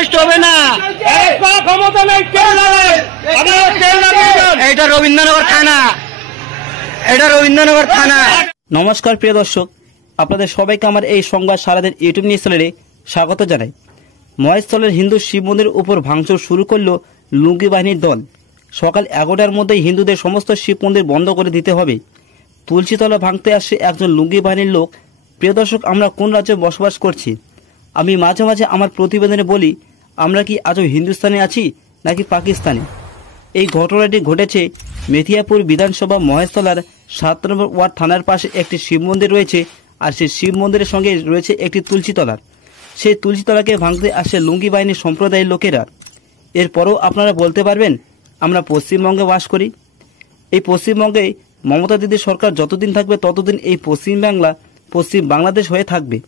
Test হবে না। এটা রবীন্দ্রনগর থানা, এটা রবীন্দ্রনগর থানা। নমস্কার প্রিয় দর্শক, আপনাদের সবাইকে আমার এই সংবাদ সারাদের ইউটিউব নিউজ চ্যানেলে স্বাগত জানাই। মহেশতলের হিন্দু শিব মন্দিরের উপর ভাঙচুর শুরু করলো লুঙ্গি বাহিনীর দল। সকাল 11টার মধ্যেই হিন্দুদের সমস্ত শিব মন্দির বন্ধ করে দিতে হবে। তুলসীতলা ভাঙতে আসছে একজন লুঙ্গি বাহিনীর লোক। প্রিয় দর্শক, আমরা কোন রাজ্যে বসবাস করছি? আমি মাঝে মাঝে আমার প্রতিবেদনে বলি, আমরা কি আজও হিন্দুস্তানে আছি নাকি পাকিস্তানে? এই ঘটনাটি ঘটেছে মেথিয়াপুর বিধানসভা মহেশতলার 7 নম্বর ওয়ার্ড থানার পাশে একটি শিব মন্দির রয়েছে, আর সেই শিব মন্দিরের সঙ্গে রয়েছে একটি তুলসীতলা। সেই তুলসীতলাকে ভাঙতে আসে লুঙ্গি বাহিনীর সম্প্রদায়ের লোকেরা। এরপরও আপনারা বলতে পারবেন আমরা পশ্চিমবঙ্গে বাস করি। এই পশ্চিমবঙ্গে মমতা দিদির সরকার যতদিন থাকবে ততদিন এই পশ্চিমবাংলা পশ্চিম বাংলাদেশ হয়ে থাকবে।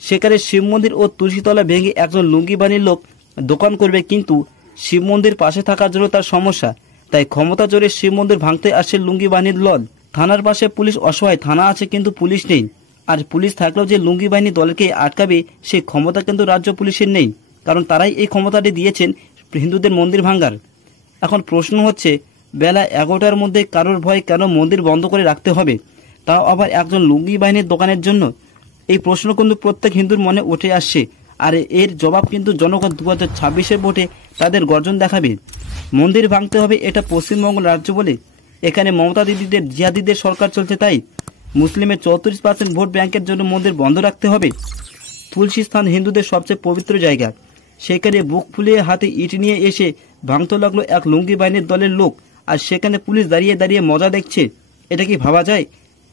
সেখানে শিব মন্দির ও তুলসীতলা ভেঙে একজন লুঙ্গি বাহিনীর লোক দোকান করবে, কিন্তু শিব মন্দির পাশে থাকার জন্য তার সমস্যা, তাই ক্ষমতা জোরে শিব মন্দির ভাঙতে আসে লুঙ্গি বাহিনীর দল। থানার পাশে পুলিশ অসহায়, থানা আছে কিন্তু পুলিশ নেই। আর পুলিশ থাকলেও যে লুঙ্গি বাহিনী দলকে আটকাবে সেই ক্ষমতা কিন্তু রাজ্য পুলিশের নেই, কারণ তারাই এই ক্ষমতাটি দিয়েছেন হিন্দুদের মন্দির ভাঙার। এখন প্রশ্ন হচ্ছে, বেলা 11টার মধ্যে কারোর ভয় কেন মন্দির বন্ধ করে রাখতে হবে, তাও আবার একজন লুঙ্গি বাহিনীর দোকানের জন্য? এই প্রশ্ন কিন্তু প্রত্যেক হিন্দুর মনে উঠে আসছে, আর এর জবাব কিন্তু জনগণ 2026-এর ভোটে তাদের গর্জন দেখাবে। মন্দির ভাঙতে হবে এটা পশ্চিমবঙ্গ রাজ্য বলে এখানে মমতা দিদিদের জিয়াদিদের সরকার চলছে, তাই মুসলিমের 34% ভোট ব্যাংকের জন্য মন্দির বন্ধ রাখতে হবে। তুলসী স্থান হিন্দুদের সবচেয়ে পবিত্র জায়গা, সেখানে বুক ফুলিয়ে হাতে ইট নিয়ে এসে ভাঙতে লাগলো এক লুঙ্গি বাহিনীর দলের লোক, আর সেখানে পুলিশ দাঁড়িয়ে দাঁড়িয়ে মজা দেখছে। এটা কি ভাবা যায়?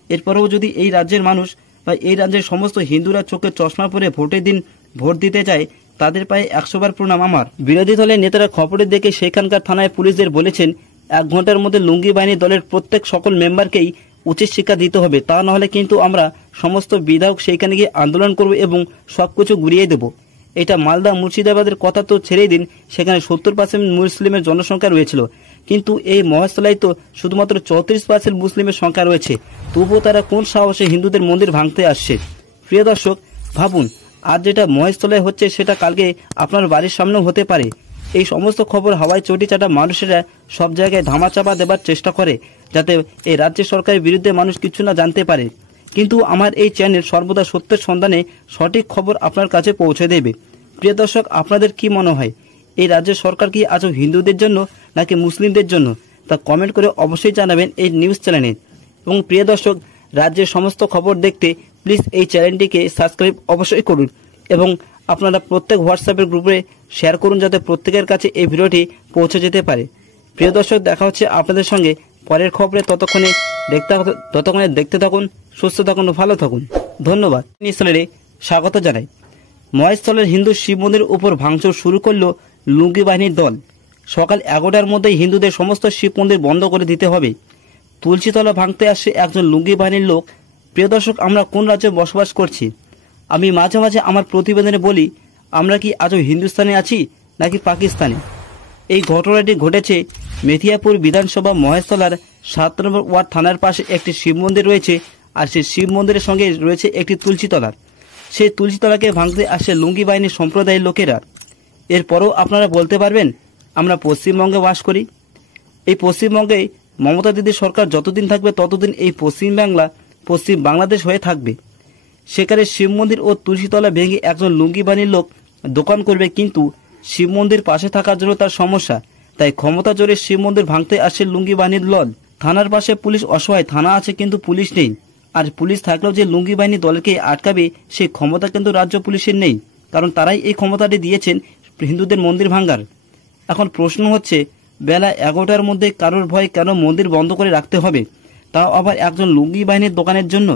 এরপরেও যদি এই রাজ্যের মানুষ বা এই রাজ্যের সমস্ত হিন্দুরা চোখে চশমা পরে ভোটের দিন ভোট দিতে যায়, তাদের পায়ে 100 বার প্রণাম আমার। বিরোধী দলের নেতারা খবরের দেখে সেখানকার থানায় পুলিশদের বলেছেন 1 ঘন্টার মধ্যে লুঙ্গি বাহিনী দলের প্রত্যেক সকল মেম্বারকেই উচিত শিক্ষা দিতে হবে, তা নাহলে কিন্তু আমরা সমস্ত বিধায়ক সেইখানে গিয়ে আন্দোলন করব এবং সবকিছু ঘুরিয়ে দেব। এটা মালদা মুর্শিদাবাদের কথা তো ছেড়েই দিন, সেখানে 70% মুসলিমের জনসংখ্যা রয়েছিল, কিন্তু এই মহেশতলায় তো শুধুমাত্র 34% মুসলিমের সংখ্যা রয়েছে। তবুও তারা কোন সাহসে হিন্দুদের মন্দির ভাঙতে আসছে? প্রিয় দর্শক, ভাবুন, আজ যেটা মহেশতলায় হচ্ছে সেটা কালকে আপনার বাড়ির সামনেও হতে পারে। এই সমস্ত খবর হাওয়ায় চটি চাটা মানুষেরা সব জায়গায় ধামাচাপা দেবার চেষ্টা করে, যাতে এই রাজ্য সরকারের বিরুদ্ধে মানুষ কিছু না জানতে পারে। কিন্তু আমার এই চ্যানেল সর্বদা সত্যের সন্ধানে সঠিক খবর আপনার কাছে পৌঁছে দেবে। প্রিয় দর্শক, আপনাদের কি মনে হয়, এই রাজ্যের সরকার কি আজও হিন্দুদের জন্য নাকি মুসলিমদের জন্য? তা কমেন্ট করে অবশ্যই জানাবেন এই নিউজ চ্যানেলে। এবং প্রিয় দর্শক, রাজ্যের সমস্ত খবর দেখতে প্লিজ এই চ্যানেলটিকে সাবস্ক্রাইব অবশ্যই করুন, এবং আপনারা প্রত্যেক হোয়াটসঅ্যাপের গ্রুপে শেয়ার করুন, যাতে প্রত্যেকের কাছে এই ভিডিওটি পৌঁছে যেতে পারে। প্রিয় দর্শক, দেখা হচ্ছে আপনাদের সঙ্গে পরের খবরে। ততক্ষণে দেখতে থাকুন, সুস্থ থাকুন, ভালো থাকুন। ধন্যবাদ। নিউজ চ্যানেলে স্বাগত জানাই। মহেশতলের হিন্দু শিব মন্দিরের উপর ভাঙচুর শুরু করলো লুঙ্গি বাহিনীর দল। সকাল 11টার মধ্যেই হিন্দুদের সমস্ত শিব মন্দির বন্ধ করে দিতে হবে। তুলসীতলা ভাঙতে আসছে একজন লুঙ্গি বাহিনীর লোক। প্রিয় দর্শক, আমরা কোন রাজ্যে বসবাস করছি? আমি মাঝে মাঝে আমার প্রতিবেদনে বলি, আমরা কি আজও হিন্দুস্তানে আছি নাকি পাকিস্তানে? এই ঘটনাটি ঘটেছে মেথিয়াপুর বিধানসভা মহেশতলার 7 নম্বর ওয়ার্ড থানার পাশে একটি শিব মন্দির রয়েছে, আর সেই শিব মন্দিরের সঙ্গে রয়েছে একটি তুলসীতলা। সেই তুলসীতলাকে ভাঙতে আসে লুঙ্গি বাহিনীর সম্প্রদায়ের লোকেরা। এরপরও আপনারা বলতে পারবেন আমরা পশ্চিমবঙ্গে বাস করি। এই পশ্চিমবঙ্গে মমতা দিদির সরকার যতদিন থাকবে ততদিন এই পশ্চিমবাংলা পশ্চিম বাংলাদেশ হয়ে থাকবে। সেখানে শিব মন্দির ও তুলসীতলা ভেঙে একজন লুঙ্গি বাহিনীর লোক দোকান করবে, কিন্তু শিব মন্দির পাশে থাকার জন্য তার সমস্যা, তাই ক্ষমতা জোরে শিব মন্দির ভাঙতে আসে লুঙ্গি বাহিনীর দল। থানার পাশে পুলিশ অসহায়, থানা আছে কিন্তু পুলিশ নেই। আর পুলিশ থাকলেও যে লুঙ্গি বাহিনী দলকে আটকাবে সেই ক্ষমতা কিন্তু রাজ্য পুলিশের নেই, কারণ তারাই এই ক্ষমতাটি দিয়েছেন হিন্দুদের মন্দির ভাঙার। এখন প্রশ্ন হচ্ছে, বেলা 11টার মধ্যে কারোর ভয় কেন মন্দির বন্ধ করে রাখতে হবে, তাও আবার একজন লুঙ্গি বাহিনীর দোকানের জন্য?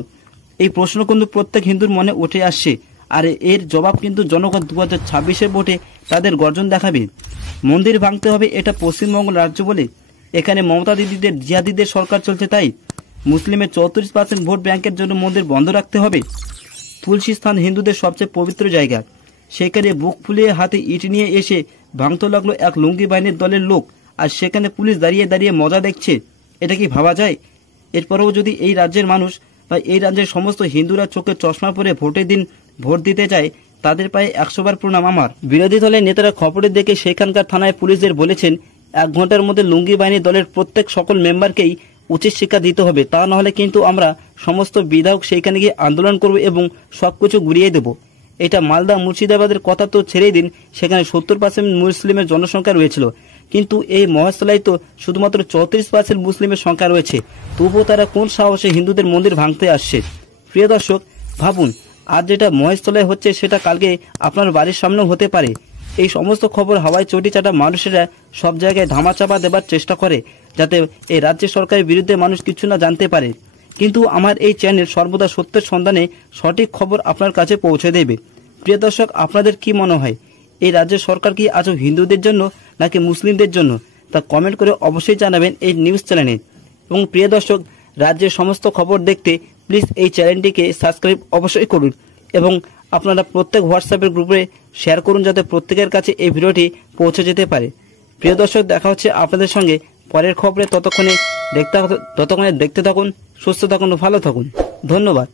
এই প্রশ্ন কিন্তু প্রত্যেক হিন্দুর মনে উঠে আসছে, আর এর জবাব কিন্তু জনগণ 2026-এর ভোটে তাদের গর্জন দেখাবে। মন্দির ভাঙতে হবে এটা পশ্চিমবঙ্গ রাজ্য বলে এখানে মমতা দিদিদের জিয়াদিদের সরকার চলছে, তাই মুসলিমের 34% ভোট ব্যাংকের জন্য মন্দির বন্ধ রাখতে হবে। তুলসী স্থান হিন্দুদের সবচেয়ে পবিত্র জায়গা, সেখানে বুক ফুলিয়ে হাতে ইট নিয়ে এসে ভাঙতে লাগলো এক লুঙ্গি বাহিনীর দলের লোক, আর সেখানে পুলিশ দাঁড়িয়ে দাঁড়িয়ে মজা দেখছে। এটা কি ভাবা যায়? এরপরেও যদি এই রাজ্যের মানুষ বা এই রাজ্যের সমস্ত হিন্দুরা চোখে চশমা পরে ভোটের দিন ভোট দিতে যায়, তাদের পায়ে 100 বার প্রণাম আমার। বিরোধী দলের নেতারা খবরের দেখে সেখানকার থানায় পুলিশদের বলেছেন 1 ঘন্টার মধ্যে লুঙ্গি বাহিনী দলের প্রত্যেক সকল মেম্বারকেই উচিত শিক্ষা দিতে হবে, তা নাহলে কিন্তু আমরা সমস্ত বিধায়ক সেইখানে গিয়ে আন্দোলন করব এবং সবকিছু ঘুরিয়ে দেব। এটা মালদা মুর্শিদাবাদের কথা তো ছেড়েই দিন, সেখানে 70% মুসলিমের জনসংখ্যা রয়েছিল, কিন্তু এই মহেশতলায় তো শুধুমাত্র 34% মুসলিমের সংখ্যা রয়েছে। তবুও তারা কোন সাহসে হিন্দুদের মন্দির ভাঙতে আসছে? প্রিয় দর্শক, ভাবুন, আজ যেটা মহেশতলায় হচ্ছে সেটা কালকে আপনার বাড়ির সামনেও হতে পারে। এই সমস্ত খবর হাওয়ায় চটি চাটা মানুষেরা সব জায়গায় ধামাচাপা দেবার চেষ্টা করে, যাতে এই রাজ্য সরকারের বিরুদ্ধে মানুষ কিছু না জানতে পারে। কিন্তু আমার এই চ্যানেল সর্বদা সত্যের সন্ধানে সঠিক খবর আপনার কাছে পৌঁছে দেবে। প্রিয় দর্শক, আপনাদের কি মনে হয়, এই রাজ্যের সরকার কি আজও হিন্দুদের জন্য নাকি মুসলিমদের জন্য? তা কমেন্ট করে অবশ্যই জানাবেন এই নিউজ চ্যানেলে। এবং প্রিয় দর্শক, রাজ্যের সমস্ত খবর দেখতে প্লিজ এই চ্যানেলটিকে সাবস্ক্রাইব অবশ্যই করুন এবং আপনারা প্রত্যেক হোয়াটসঅ্যাপের গ্রুপে শেয়ার করুন, যাতে প্রত্যেকের কাছে এই ভিডিওটি পৌঁছে যেতে পারে। প্রিয় দর্শক, দেখা হচ্ছে আপনাদের সঙ্গে পরের খবরে। ততক্ষণে দেখতে থাকুন, সুস্থ থাকুন, ভালো থাকুন। ধন্যবাদ।